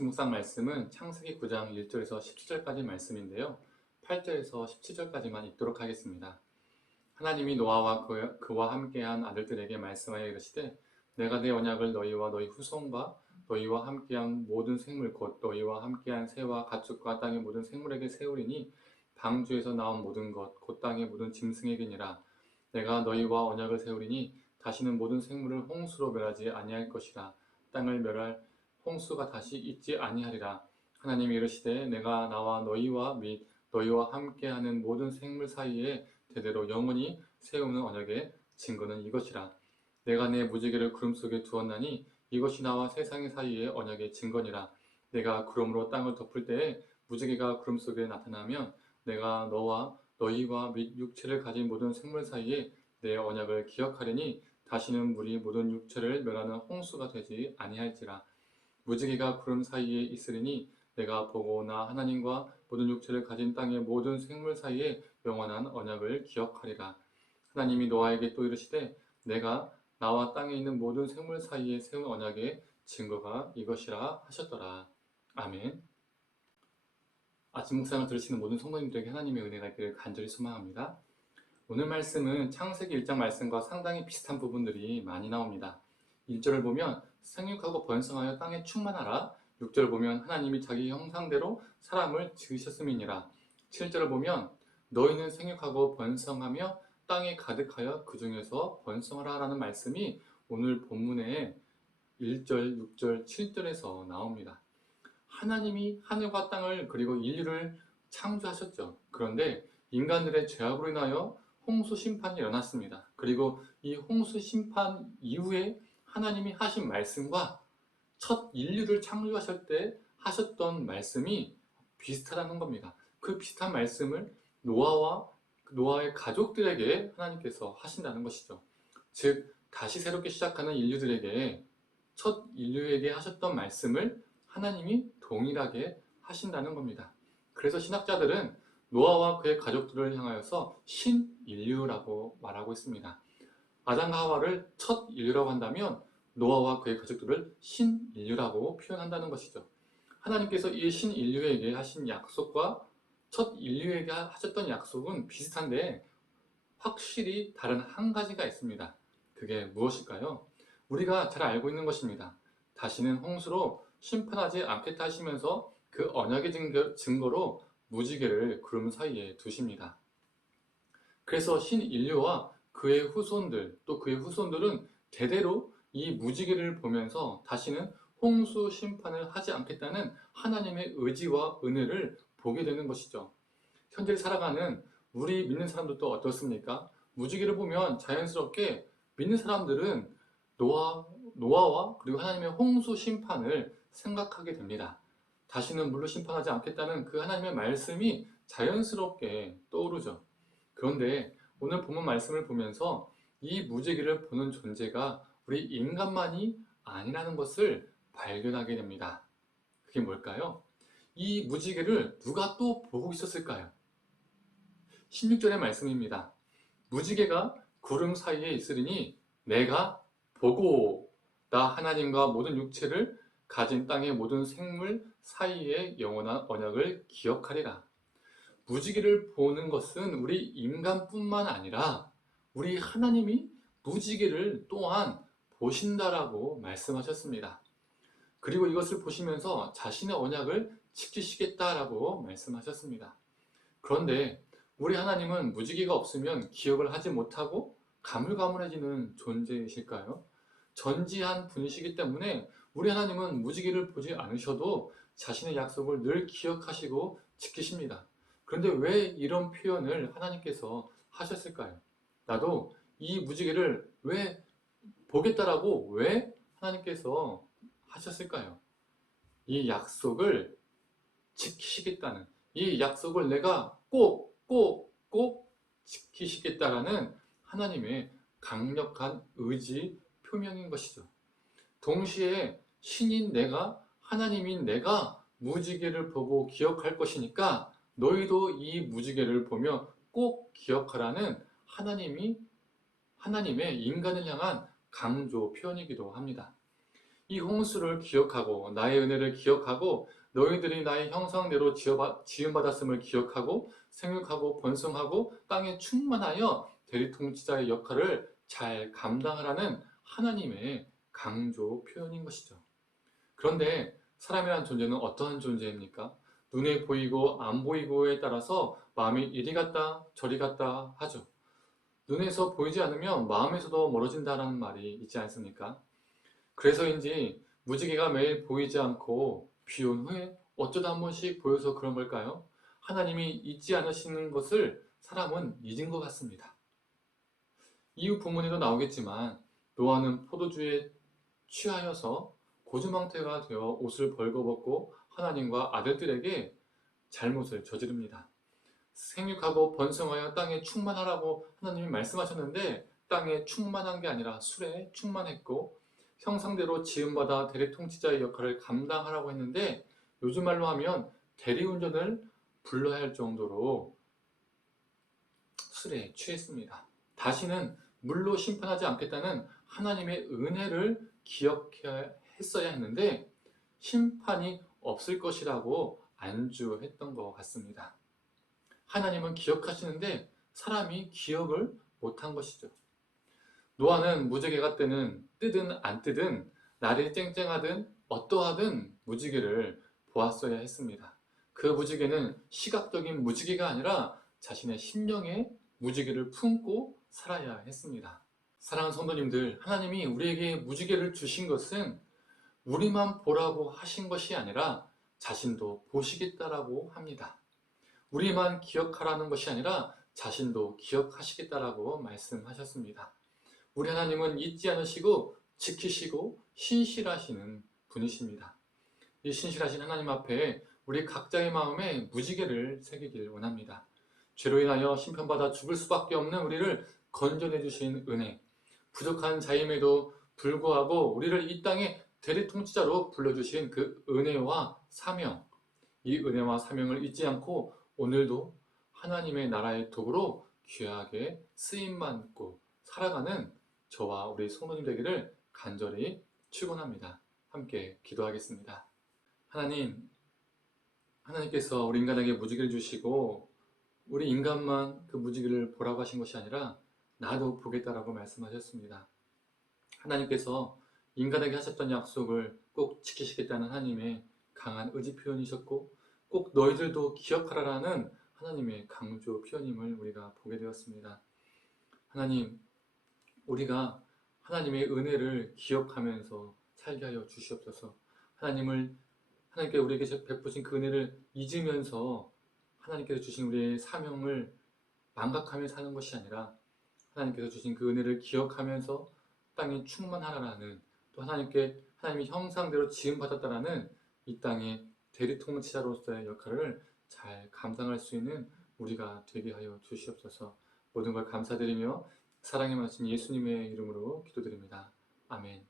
아침 묵상 말씀은 창세기 9장 1절에서 17절까지 말씀인데요. 8절에서 17절까지만 읽도록 하겠습니다. 하나님이 노아와 그와 함께한 아들들에게 말씀하여 이르시되 내가 내 언약을 너희와 너희 후손과 너희와 함께한 모든 생물 곧 너희와 함께한 새와 가축과 땅의 모든 생물에게 세우리니 방주에서 나온 모든 것 곧 땅의 모든 짐승에게니라. 내가 너희와 언약을 세우리니 다시는 모든 생물을 홍수로 멸하지 아니할 것이라. 땅을 멸할 홍수가 다시 있지 아니하리라. 하나님이 이르시되 내가 나와 너희와 및 너희와 함께하는 모든 생물 사이에 대대로 영원히 세우는 언약의 증거는 이것이라. 내가 내 무지개를 구름 속에 두었나니 이것이 나와 세상 사이의 언약의 증거니라. 내가 구름으로 땅을 덮을 때에 무지개가 구름 속에 나타나면 내가 너희와 및 육체를 가진 모든 생물 사이에 내 언약을 기억하리니 다시는 물이 모든 육체를 멸하는 홍수가 되지 아니할지라. 무지개가 구름 사이에 있으리니 내가 보고 나 하나님과 모든 육체를 가진 땅의 모든 생물 사이에 영원한 언약을 기억하리라. 하나님이 노아에게 또 이르시되 내가 나와 땅에 있는 모든 생물 사이에 세운 언약의 증거가 이것이라 하셨더라. 아멘. 아침 묵상을 들으시는 모든 성도님들에게 하나님의 은혜가 있기를 간절히 소망합니다. 오늘 말씀은 창세기 1장 말씀과 상당히 비슷한 부분들이 많이 나옵니다. 1절을 보면 생육하고 번성하여 땅에 충만하라. 6절 보면 하나님이 자기 형상대로 사람을 지으셨음이니라. 7절을 보면 너희는 생육하고 번성하며 땅에 가득하여 그 중에서 번성하라 라는 말씀이 오늘 본문의 1절, 6절, 7절에서 나옵니다. 하나님이 하늘과 땅을 그리고 인류를 창조하셨죠. 그런데 인간들의 죄악으로 인하여 홍수 심판이 일어났습니다. 그리고 이 홍수 심판 이후에 하나님이 하신 말씀과 첫 인류를 창조하실 때 하셨던 말씀이 비슷하다는 겁니다. 그 비슷한 말씀을 노아의 가족들에게 하나님께서 하신다는 것이죠. 즉 다시 새롭게 시작하는 인류들에게 첫 인류에게 하셨던 말씀을 하나님이 동일하게 하신다는 겁니다. 그래서 신학자들은 노아와 그의 가족들을 향하여서 신인류라고 말하고 있습니다. 아담과 하와를 첫 인류라고 한다면 노아와 그의 가족들을 신인류라고 표현한다는 것이죠. 하나님께서 이 신인류에게 하신 약속과 첫 인류에게 하셨던 약속은 비슷한데 확실히 다른 한 가지가 있습니다. 그게 무엇일까요? 우리가 잘 알고 있는 것입니다. 다시는 홍수로 심판하지 않겠다 하시면서 그 언약의 증거로 무지개를 구름 사이에 두십니다. 그래서 신인류와 그의 후손들, 또 그의 후손들은 대대로 이 무지개를 보면서 다시는 홍수 심판을 하지 않겠다는 하나님의 의지와 은혜를 보게 되는 것이죠. 현재 살아가는 우리 믿는 사람들도 어떻습니까? 무지개를 보면 자연스럽게 믿는 사람들은 노아와 그리고 하나님의 홍수 심판을 생각하게 됩니다. 다시는 물로 심판하지 않겠다는 그 하나님의 말씀이 자연스럽게 떠오르죠. 그런데 오늘 본문 말씀을 보면서 이 무지개를 보는 존재가 우리 인간만이 아니라는 것을 발견하게 됩니다. 그게 뭘까요? 이 무지개를 누가 또 보고 있었을까요? 16절의 말씀입니다. 무지개가 구름 사이에 있으리니 내가 보고 나 하나님과 모든 육체를 가진 땅의 모든 생물 사이의 영원한 언약을 기억하리라. 무지개를 보는 것은 우리 인간뿐만 아니라 우리 하나님이 무지개를 또한 보신다라고 말씀하셨습니다. 그리고 이것을 보시면서 자신의 언약을 지키시겠다라고 말씀하셨습니다. 그런데 우리 하나님은 무지개가 없으면 기억을 하지 못하고 가물가물해지는 존재이실까요? 전지한 분이시기 때문에 우리 하나님은 무지개를 보지 않으셔도 자신의 약속을 늘 기억하시고 지키십니다. 그런데 왜 이런 표현을 하나님께서 하셨을까요? 나도 이 무지개를 왜 보겠다라고 왜 하나님께서 하셨을까요? 이 약속을 지키시겠다는, 이 약속을 내가 꼭 지키시겠다라는 하나님의 강력한 의지 표명인 것이죠. 동시에 신인 내가, 하나님인 내가 무지개를 보고 기억할 것이니까 너희도 이 무지개를 보며 꼭 기억하라는 하나님의 인간을 향한 강조 표현이기도 합니다. 이 홍수를 기억하고 나의 은혜를 기억하고 너희들이 나의 형상대로 지음받았음을 기억하고 생육하고 번성하고 땅에 충만하여 대리통치자의 역할을 잘 감당하라는 하나님의 강조 표현인 것이죠. 그런데 사람이란 존재는 어떠한 존재입니까? 눈에 보이고 안 보이고에 따라서 마음이 이리 갔다 저리 갔다 하죠. 눈에서 보이지 않으면 마음에서도 멀어진다는 말이 있지 않습니까? 그래서인지 무지개가 매일 보이지 않고 비 온 후에 어쩌다 한 번씩 보여서 그런 걸까요? 하나님이 잊지 않으시는 것을 사람은 잊은 것 같습니다. 이후 본문에도 나오겠지만 노아는 포도주에 취하여서 고주망태가 되어 옷을 벌거벗고 하나님과 아들들에게 잘못을 저지릅니다. 생육하고 번성하여 땅에 충만하라고 하나님이 말씀하셨는데 땅에 충만한 게 아니라 술에 충만했고 형상대로 지음받아 대리통치자의 역할을 감당하라고 했는데 요즘 말로 하면 대리운전을 불러야 할 정도로 술에 취했습니다. 다시는 물로 심판하지 않겠다는 하나님의 은혜를 기억해야 했어야 했는데 심판이 없을 것이라고 안주했던 것 같습니다. 하나님은 기억하시는데 사람이 기억을 못한 것이죠. 노아는 무지개가 뜨든 안 뜨든 날이 쨍쨍하든 어떠하든 무지개를 보았어야 했습니다. 그 무지개는 시각적인 무지개가 아니라 자신의 심령의 무지개를 품고 살아야 했습니다. 사랑하는 성도님들, 하나님이 우리에게 무지개를 주신 것은 우리만 보라고 하신 것이 아니라 자신도 보시겠다라고 합니다. 우리만 기억하라는 것이 아니라 자신도 기억하시겠다라고 말씀하셨습니다. 우리 하나님은 잊지 않으시고 지키시고 신실하시는 분이십니다. 이 신실하신 하나님 앞에 우리 각자의 마음에 무지개를 새기길 원합니다. 죄로 인하여 심판받아 죽을 수밖에 없는 우리를 건져내 주신 은혜, 부족한 자임에도 불구하고 우리를 이 땅에 대리통치자로 불러주신 그 은혜와 사명, 이 은혜와 사명을 잊지 않고 오늘도 하나님의 나라의 도구로 귀하게 쓰임받고 살아가는 저와 우리 성도님 되기를 간절히 축원합니다. 함께 기도하겠습니다. 하나님께서 우리 인간에게 무지개를 주시고 우리 인간만 그 무지개를 보라고 하신 것이 아니라 나도 보겠다라고 말씀하셨습니다. 하나님께서 인간에게 하셨던 약속을 꼭 지키시겠다는 하나님의 강한 의지 표현이셨고 꼭 너희들도 기억하라라는 하나님의 강조 표현임을 우리가 보게 되었습니다. 하나님, 우리가 하나님의 은혜를 기억하면서 살게 하여 주시옵소서. 하나님께 우리에게 베푸신 그 은혜를 잊으면서 하나님께서 주신 우리의 사명을 망각하며 사는 것이 아니라 하나님께서 주신 그 은혜를 기억하면서 땅이 충만하라는 또 하나님의 형상대로 지음받았다라는 이 땅의 대리통치자로서의 역할을 잘 감당할 수 있는 우리가 되게 하여 주시옵소서. 모든 걸 감사드리며 사랑의 말씀 예수님의 이름으로 기도드립니다. 아멘.